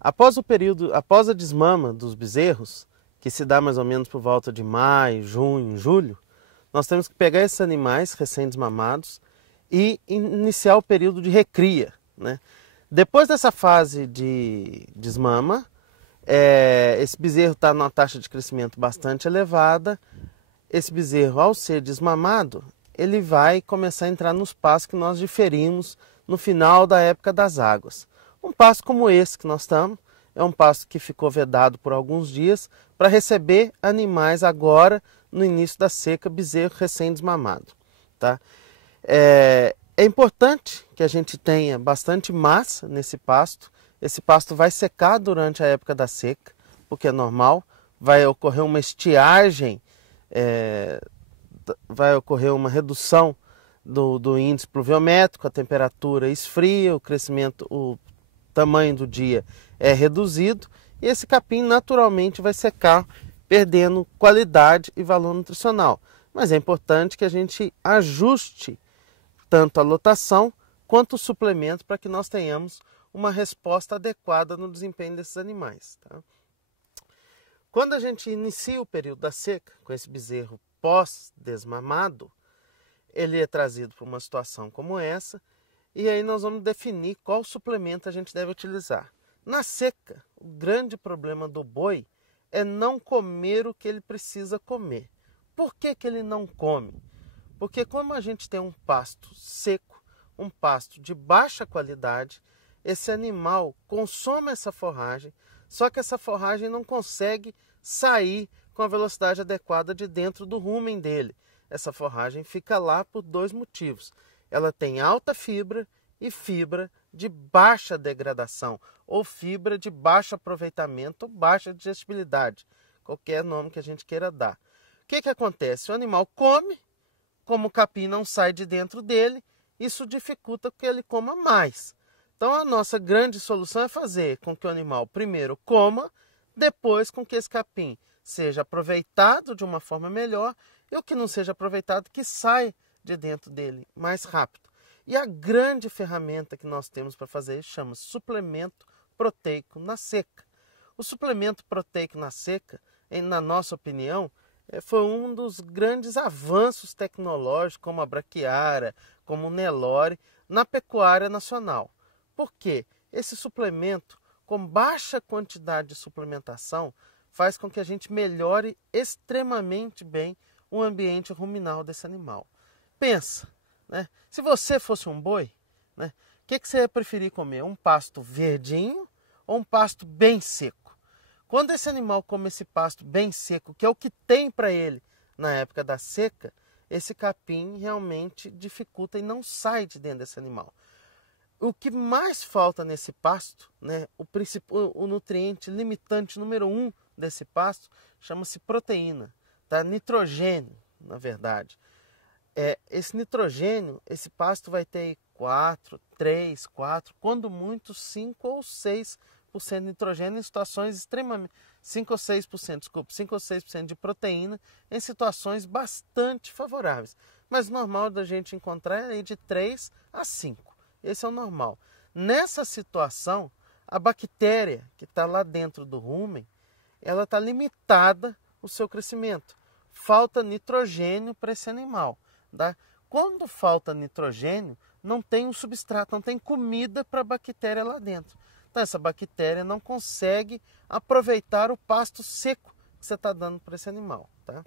Após a desmama dos bezerros, que se dá mais ou menos por volta de maio, junho, julho, nós temos que pegar esses animais recém-desmamados e iniciar o período de recria, né? Depois dessa fase de desmama, esse bezerro está numa taxa de crescimento bastante elevada. Esse bezerro, ao ser desmamado, ele vai começar a entrar nos pastos que nós diferimos no final da época das águas. Um pasto como esse que nós estamos, é um pasto que ficou vedado por alguns dias para receber animais agora no início da seca, bezerro recém-desmamado. Tá? É importante que a gente tenha bastante massa nesse pasto. Esse pasto vai secar durante a época da seca, porque é normal. Vai ocorrer uma estiagem, vai ocorrer uma redução do índice pluviométrico, a temperatura esfria, o tamanho do dia é reduzido e esse capim naturalmente vai secar, perdendo qualidade e valor nutricional. Mas é importante que a gente ajuste tanto a lotação quanto o suplemento para que nós tenhamos uma resposta adequada no desempenho desses animais. Tá? Quando a gente inicia o período da seca, com esse bezerro pós-desmamado, ele é trazido para uma situação como essa, e aí nós vamos definir qual suplemento a gente deve utilizar. Na seca, o grande problema do boi é não comer o que ele precisa comer. Por que ele não come? Porque como a gente tem um pasto seco, um pasto de baixa qualidade, esse animal consome essa forragem, só que essa forragem não consegue sair com a velocidade adequada de dentro do rumen dele. Essa forragem fica lá por dois motivos. Ela tem alta fibra e fibra de baixa degradação, ou fibra de baixo aproveitamento, ou baixa digestibilidade, qualquer nome que a gente queira dar. O que acontece? O animal come, como o capim não sai de dentro dele, isso dificulta que ele coma mais. Então a nossa grande solução é fazer com que o animal primeiro coma, depois com que esse capim seja aproveitado de uma forma melhor e o que não seja aproveitado que saia de dentro dele mais rápido. E a grande ferramenta que nós temos para fazer isso chama-se suplemento proteico na seca. O suplemento proteico na seca, na nossa opinião, foi um dos grandes avanços tecnológicos, como a braquiária, como o Nelore, na pecuária nacional. Por quê? Esse suplemento, com baixa quantidade de suplementação, faz com que a gente melhore extremamente bem o ambiente ruminal desse animal. Pensa, né? Se você fosse um boi, né, o que você ia preferir comer? Um pasto verdinho ou um pasto bem seco? Quando esse animal come esse pasto bem seco, que é o que tem para ele na época da seca, esse capim realmente dificulta e não sai de dentro desse animal. O que mais falta nesse pasto, né, o nutriente limitante número 1 desse pasto, chama-se proteína, tá? Nitrogênio, na verdade. Esse nitrogênio, esse pasto vai ter 3, 4, quando muito 5 ou 6% de nitrogênio em situações extremamente... 5 ou 6% de proteína em situações bastante favoráveis. Mas o normal da gente encontrar é de 3 a 5. Esse é o normal. Nessa situação, a bactéria que está lá dentro do rumen, ela está limitada o seu crescimento. Falta nitrogênio para esse animal. Tá? Quando falta nitrogênio, não tem um substrato, não tem comida para a bactéria lá dentro. Então essa bactéria não consegue aproveitar o pasto seco que você está dando para esse animal. Tá?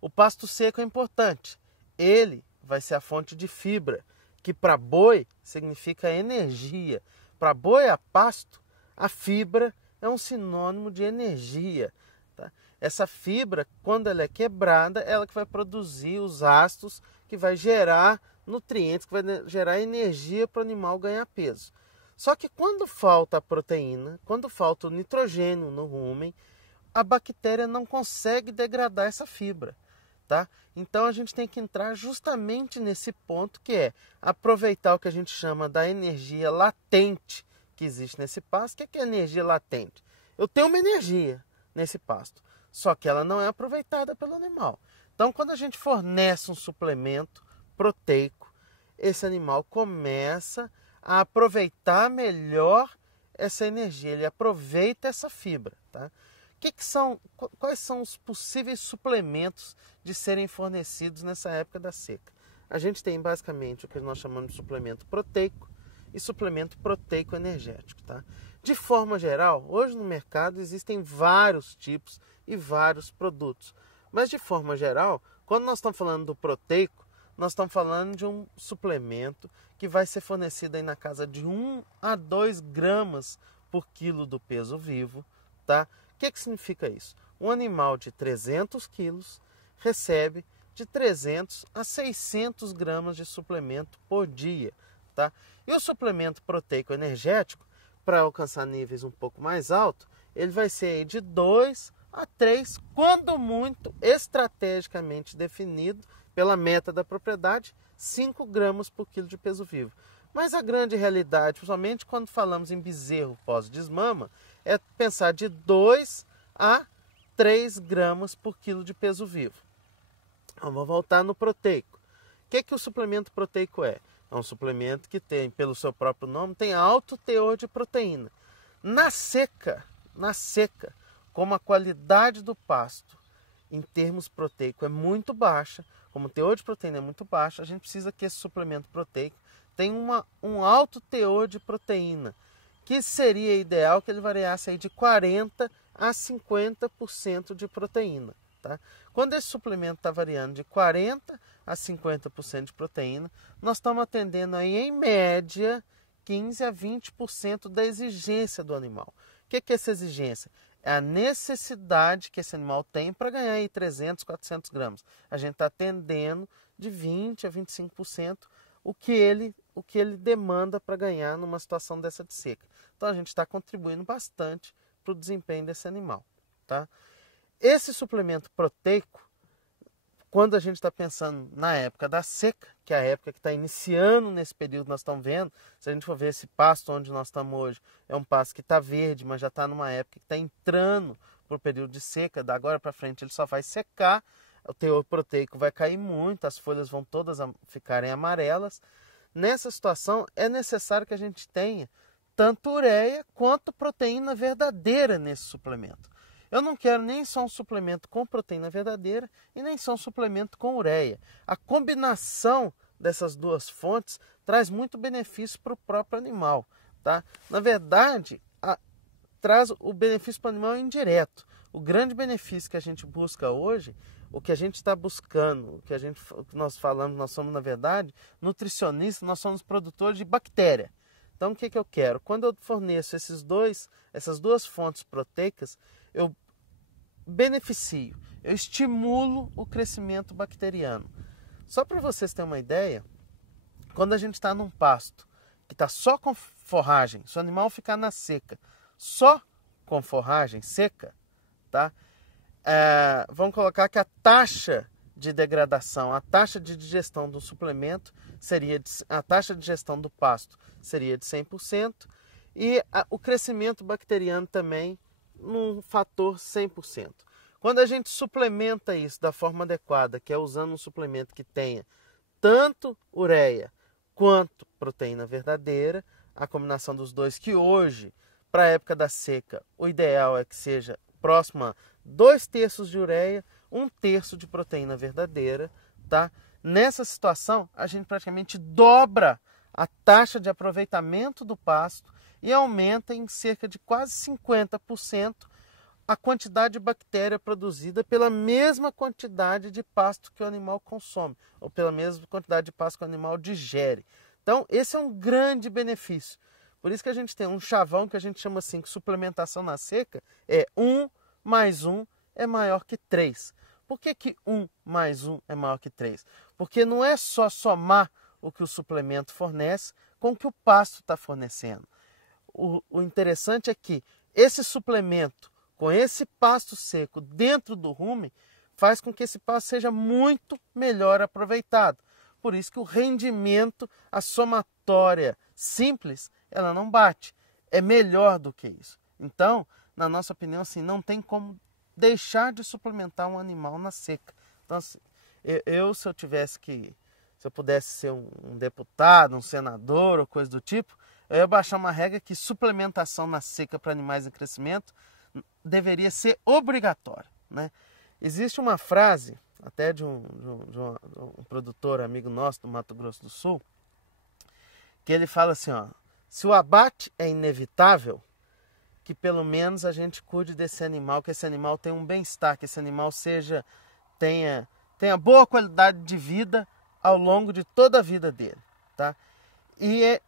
O pasto seco é importante. Ele vai ser a fonte de fibra, que para boi significa energia. Para boi a pasto, a fibra é um sinônimo de energia. Tá? Essa fibra, quando ela é quebrada, ela que vai produzir os ácidos, que vai gerar nutrientes, que vai gerar energia para o animal ganhar peso. Só que quando falta a proteína, quando falta o nitrogênio no rumen, a bactéria não consegue degradar essa fibra. Tá? Então a gente tem que entrar justamente nesse ponto, que é aproveitar o que a gente chama da energia latente que existe nesse pasto. O que é energia latente? Eu tenho uma energia nesse pasto, só que ela não é aproveitada pelo animal. Então quando a gente fornece um suplemento proteico, esse animal começa a aproveitar melhor essa energia, ele aproveita essa fibra. Tá? Quais são os possíveis suplementos de serem fornecidos nessa época da seca? A gente tem basicamente o que nós chamamos de suplemento proteico e suplemento proteico energético. Tá? De forma geral, hoje no mercado existem vários tipos e vários produtos. Mas de forma geral, quando nós estamos falando do proteico, nós estamos falando de um suplemento que vai ser fornecido aí na casa de 1 a 2 gramas por quilo do peso vivo. Tá? O que significa isso? Um animal de 300 quilos recebe de 300 a 600 gramas de suplemento por dia. Tá? E o suplemento proteico energético, para alcançar níveis um pouco mais altos, ele vai ser aí de 2 a 3, quando muito, estrategicamente definido pela meta da propriedade, 5 gramas por quilo de peso vivo. Mas a grande realidade, principalmente quando falamos em bezerro pós-desmama, é pensar de 2 a 3 gramas por quilo de peso vivo. Vamos voltar no proteico. O que o suplemento proteico é? É um suplemento que tem, pelo seu próprio nome, tem alto teor de proteína. Na seca, como a qualidade do pasto em termos proteico é muito baixa, como o teor de proteína é muito baixo, a gente precisa que esse suplemento proteico tenha um alto teor de proteína, que seria ideal que ele variasse aí de 40% a 50% de proteína. Tá? Quando esse suplemento está variando de 40% a 50% de proteína, nós estamos atendendo aí, em média, 15% a 20% da exigência do animal. O que é essa exigência? É a necessidade que esse animal tem para ganhar aí 300, 400 gramas. A gente está atendendo de 20% a 25% o que ele demanda para ganhar numa situação dessa de seca. Então a gente está contribuindo bastante para o desempenho desse animal. Tá? Esse suplemento proteico, quando a gente está pensando na época da seca, que é a época que está iniciando nesse período que nós estamos vendo, se a gente for ver esse pasto onde nós estamos hoje, é um pasto que está verde, mas já está numa época que está entrando para o período de seca, da agora para frente ele só vai secar, o teor proteico vai cair muito, as folhas vão todas ficarem amarelas. Nessa situação é necessário que a gente tenha tanto ureia quanto proteína verdadeira nesse suplemento. Eu não quero nem só um suplemento com proteína verdadeira e nem só um suplemento com ureia. A combinação dessas duas fontes traz muito benefício para o próprio animal. Tá? Na verdade, traz o benefício para o animal indireto. O grande benefício que a gente busca hoje, o que a gente está buscando, o que nós falamos, nós somos, na verdade, nutricionistas, nós somos produtores de bactéria. Então, o que eu quero? Quando eu forneço essas duas fontes proteicas, eu beneficio, eu estimulo o crescimento bacteriano. Só para vocês terem uma ideia, quando a gente está num pasto que está só com forragem, se o animal ficar na seca, só com forragem seca, tá? Vamos colocar que a taxa de degradação, a taxa de digestão do suplemento a taxa de digestão do pasto seria de 100% e o crescimento bacteriano também num fator 100%. Quando a gente suplementa isso da forma adequada, que é usando um suplemento que tenha tanto ureia quanto proteína verdadeira, a combinação dos dois, que hoje, para a época da seca, o ideal é que seja próxima a 2/3 de ureia, 1/3 de proteína verdadeira. Tá? Nessa situação, a gente praticamente dobra a taxa de aproveitamento do pasto e aumenta em cerca de quase 50% a quantidade de bactéria produzida pela mesma quantidade de pasto que o animal consome, ou pela mesma quantidade de pasto que o animal digere. Então, esse é um grande benefício. Por isso que a gente tem um chavão que a gente chama assim, que suplementação na seca é 1 mais 1 é maior que 3. Por que 1 mais 1 é maior que 3? Porque não é só somar o que o suplemento fornece com o que o pasto está fornecendo. O interessante é que esse suplemento, com esse pasto seco dentro do rumen, faz com que esse pasto seja muito melhor aproveitado. Por isso que o rendimento, a somatória simples, ela não bate. É melhor do que isso. Então, na nossa opinião, assim, não tem como deixar de suplementar um animal na seca. Então, assim, se eu pudesse ser um deputado, um senador ou coisa do tipo, eu ia baixar uma regra que suplementação na seca para animais em crescimento deveria ser obrigatória, né? Existe uma frase, até de um produtor amigo nosso do Mato Grosso do Sul, que ele fala assim, ó, se o abate é inevitável, que pelo menos a gente cuide desse animal, que esse animal tenha um bem-estar, que esse animal tenha boa qualidade de vida ao longo de toda a vida dele, tá? E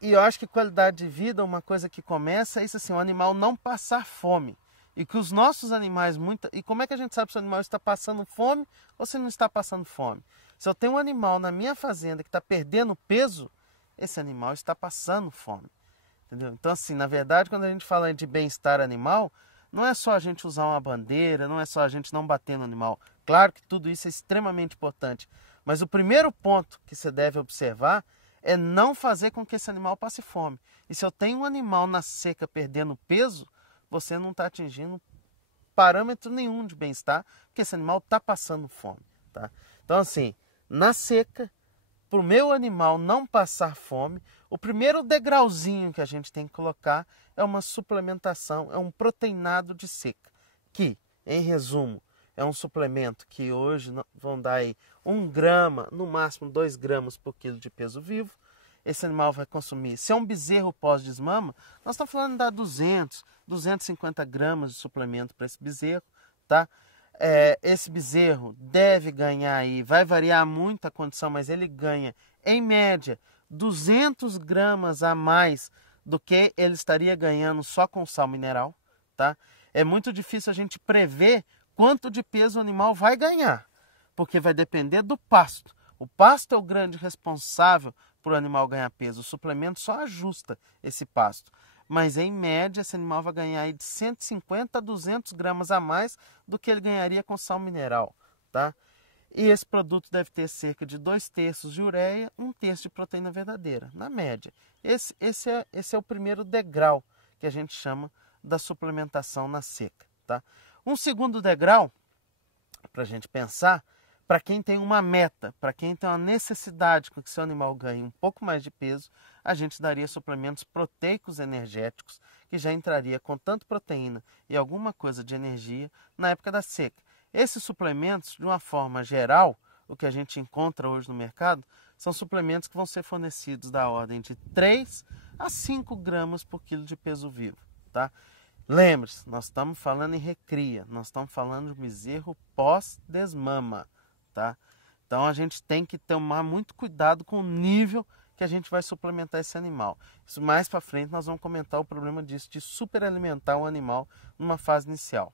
eu acho que qualidade de vida, uma coisa que começa é isso assim, o animal não passar fome. E que os nossos animais, e como é que a gente sabe se o animal está passando fome ou se não está passando fome? Se eu tenho um animal na minha fazenda que está perdendo peso, esse animal está passando fome. Entendeu? Então, assim, na verdade, quando a gente fala de bem-estar animal, não é só a gente usar uma bandeira, não é só a gente não bater no animal. Claro que tudo isso é extremamente importante. Mas o primeiro ponto que você deve observar é não fazer com que esse animal passe fome. E se eu tenho um animal na seca perdendo peso, você não está atingindo parâmetro nenhum de bem-estar, porque esse animal está passando fome. Tá? Então, assim, na seca, para o meu animal não passar fome, o primeiro degrauzinho que a gente tem que colocar é uma suplementação, é um proteinado de seca, que, em resumo, é um suplemento que hoje vão dar aí 1 grama, no máximo 2 gramas por quilo de peso vivo. Esse animal vai consumir. Se é um bezerro pós-desmama, nós estamos falando de dar 250 gramas de suplemento para esse bezerro, tá? Esse bezerro deve ganhar aí, vai variar muito a condição, mas ele ganha, em média, 200 gramas a mais do que ele estaria ganhando só com sal mineral, tá? É muito difícil a gente prever quanto de peso o animal vai ganhar, porque vai depender do pasto. O pasto é o grande responsável por o animal ganhar peso. O suplemento só ajusta esse pasto. Mas, em média, esse animal vai ganhar aí de 150 a 200 gramas a mais do que ele ganharia com sal mineral, tá? E esse produto deve ter cerca de 2/3 de ureia, 1/3 de proteína verdadeira, na média. Esse é o primeiro degrau que a gente chama da suplementação na seca, tá? Um segundo degrau, para a gente pensar, para quem tem uma meta, para quem tem uma necessidade com que seu animal ganhe um pouco mais de peso, a gente daria suplementos proteicos energéticos, que já entraria com tanto proteína e alguma coisa de energia na época da seca. Esses suplementos, de uma forma geral, o que a gente encontra hoje no mercado, são suplementos que vão ser fornecidos da ordem de 3 a 5 gramas por quilo de peso vivo, tá? Lembre-se, nós estamos falando em recria, nós estamos falando de bezerro pós-desmama, tá? Então a gente tem que tomar muito cuidado com o nível que a gente vai suplementar esse animal. Isso mais para frente nós vamos comentar o problema disso, de superalimentar o animal numa fase inicial.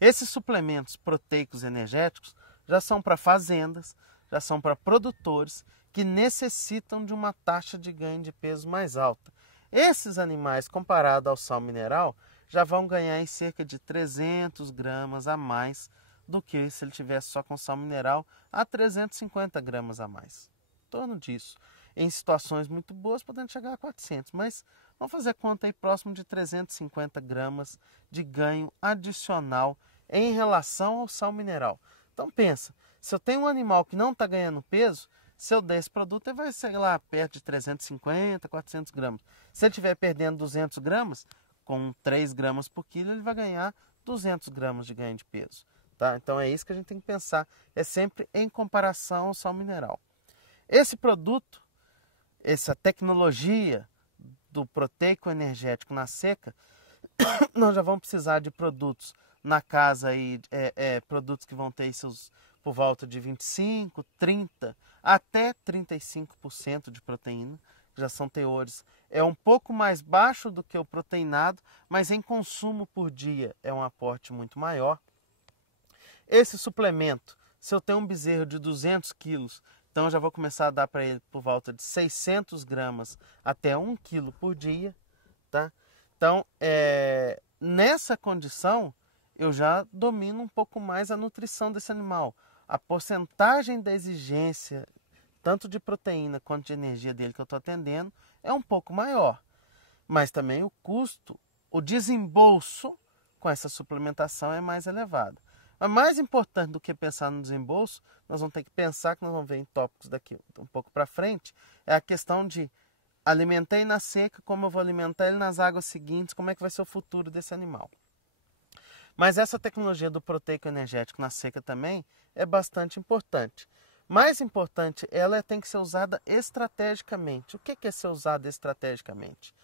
Esses suplementos proteicos energéticos já são para fazendas, já são para produtores que necessitam de uma taxa de ganho de peso mais alta. Esses animais, comparado ao sal mineral, já vão ganhar em cerca de 300 gramas a mais do que se ele tivesse só com sal mineral, a 350 gramas a mais. Em torno disso. Em situações muito boas, podendo chegar a 400, mas vamos fazer conta aí próximo de 350 gramas de ganho adicional em relação ao sal mineral. Então pensa, se eu tenho um animal que não está ganhando peso, se eu der esse produto, ele vai ser lá perto de 350, 400 gramas. Se ele estiver perdendo 200 gramas, com 3 gramas por quilo, ele vai ganhar 200 gramas de ganho de peso. Tá? Então é isso que a gente tem que pensar, é sempre em comparação ao sal mineral. Esse produto, essa tecnologia do proteico energético na seca, nós já vamos precisar de produtos na casa, aí, produtos que vão ter seus por volta de 25, 30, até 35% de proteína, já são teores. É um pouco mais baixo do que o proteinado, mas em consumo por dia é um aporte muito maior. Esse suplemento, se eu tenho um bezerro de 200 quilos, então eu já vou começar a dar para ele por volta de 600 gramas até 1 quilo por dia, tá? Então, nessa condição, eu já domino um pouco mais a nutrição desse animal. A porcentagem da exigência, tanto de proteína quanto de energia dele que eu estou atendendo, é um pouco maior. Mas também o custo, o desembolso com essa suplementação é mais elevado. Mas mais importante do que pensar no desembolso, nós vamos ter que pensar, que nós vamos ver em tópicos daqui um pouco para frente, é a questão de alimentei na seca, como eu vou alimentar ele nas águas seguintes, como é que vai ser o futuro desse animal. Mas essa tecnologia do proteico energético na seca também é bastante importante. Mais importante, ela tem que ser usada estrategicamente. O que é ser usada estrategicamente?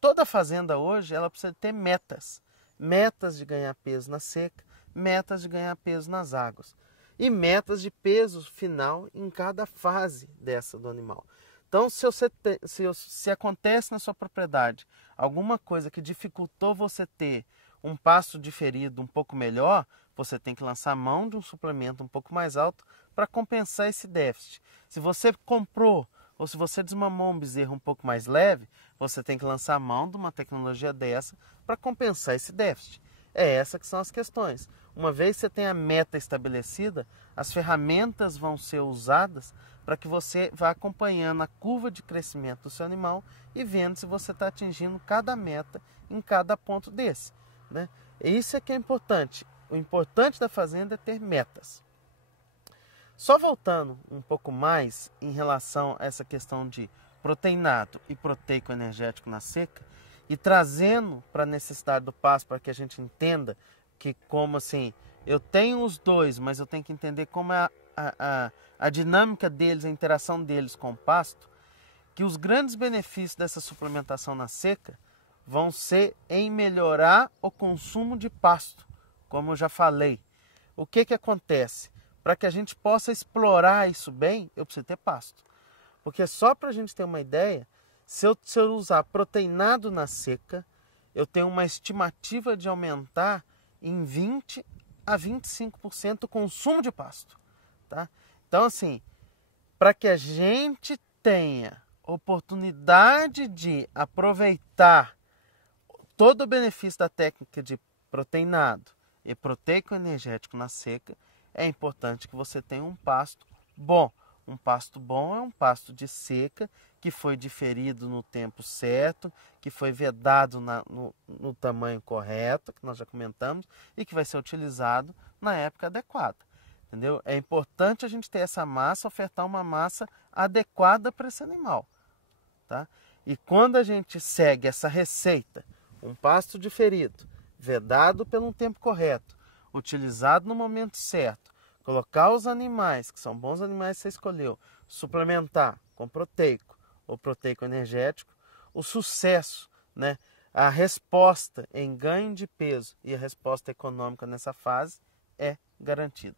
Toda fazenda hoje, ela precisa ter metas. Metas de ganhar peso na seca, metas de ganhar peso nas águas. E metas de peso final em cada fase dessa do animal. Então, se acontece na sua propriedade alguma coisa que dificultou você ter um pasto diferido um pouco melhor, você tem que lançar mão de um suplemento um pouco mais alto para compensar esse déficit. Se você comprou ou se você desmamou um bezerro um pouco mais leve, você tem que lançar mão de uma tecnologia dessa para compensar esse déficit. É essa que são as questões. Uma vez que você tem a meta estabelecida, as ferramentas vão ser usadas para que você vá acompanhando a curva de crescimento do seu animal e vendo se você está atingindo cada meta em cada ponto desse, né? Isso é que é importante. O importante da fazenda é ter metas. Só voltando um pouco mais em relação a essa questão de proteinado e proteico energético na seca e trazendo para a necessidade do pasto para que a gente entenda que como assim, eu tenho os dois, mas eu tenho que entender como é a dinâmica deles, a interação deles com o pasto, que os grandes benefícios dessa suplementação na seca vão ser em melhorar o consumo de pasto, como eu já falei. O que acontece? Para que a gente possa explorar isso bem, eu preciso ter pasto. Porque só para a gente ter uma ideia, se eu usar proteinado na seca, eu tenho uma estimativa de aumentar em 20 a 25% o consumo de pasto. Tá? Então, assim, para que a gente tenha oportunidade de aproveitar todo o benefício da técnica de proteinado e proteico energético na seca, é importante que você tenha um pasto bom. Um pasto bom é um pasto de seca, que foi diferido no tempo certo, que foi vedado no tamanho correto, que nós já comentamos, e que vai ser utilizado na época adequada. Entendeu? É importante a gente ter essa massa, ofertar uma massa adequada para esse animal. Tá? E quando a gente segue essa receita, um pasto diferido, vedado pelo tempo correto, utilizado no momento certo, colocar os animais, que são bons animais que você escolheu, suplementar com proteico ou proteico energético, o sucesso, né, a resposta em ganho de peso e a resposta econômica nessa fase é garantida.